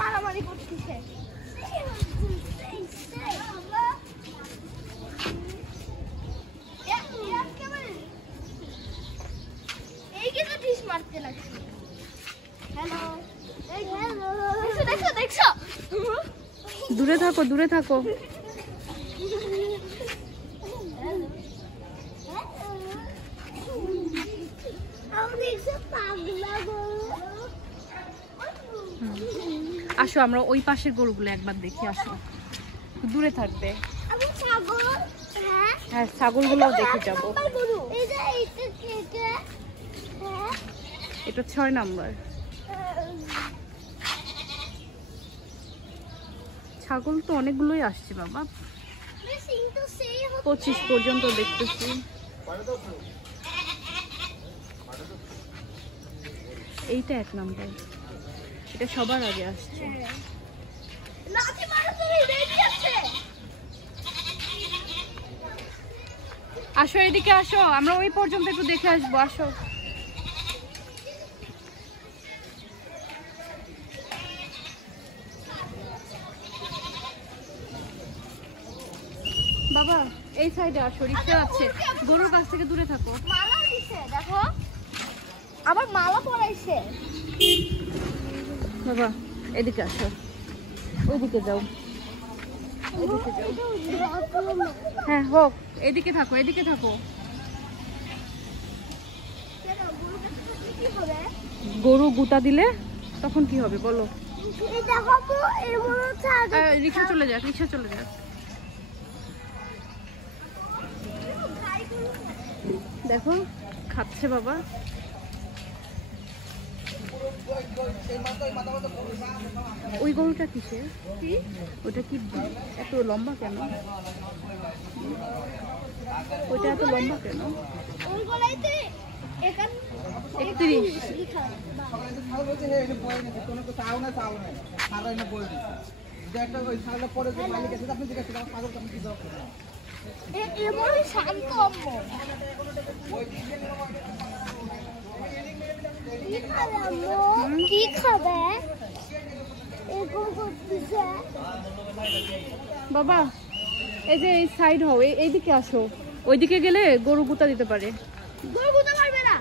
মারামারি করতেছে। এই কি তো টিস মারতে লাগছে। হ্যালো, দেখো দেখো, দূরে থাকো, দূরে থাকো। আসো আমরা ওই পাশের গরুগুলো একবার দেখি। আসো, দূরে থাকবে। হ্যাঁ, ছাগলগুলোও দেখে যাবো। এটা 6 নাম্বার। ছাগল তো অনেকগুলোই আসছে বাবা, 25 পর্যন্ত দেখতেছি। এইটা 1 নাম্বার, এটা সবার আগে আসছে। আসো এদিকে আসো, আমরা ওই পর্যন্ত একটু দেখে আসবো। আসো বাবা, এই সাইডে আসো, রিক্সা আছে। গরুর কাছ থেকে দূরে থাকো। মালা দিছে দেখো, আবার মালা পরাইছে। বাবা এদিকে আসো, ওইদিকে যাও, এদিকে যাও। হ্যাঁ হোক, এদিকে থাকো, এদিকে থাকো। গরু গুতা দিলে তখন কি হবে বলো? রিক্সা চলে যাক, রিক্সা চলে যাক। দেখো খাচ্ছে বাবা। ওই গরুটা কিসের? ওটা কি এত লম্বা কেন? ওইটা এত লম্বা কেন? 31। কি খাবে বাবা? এই যে এই সাইড হও, এইদিকে আসো। ওইদিকে গেলে গরু গুতা দিতে পারে। গরু গুতা পারবে না।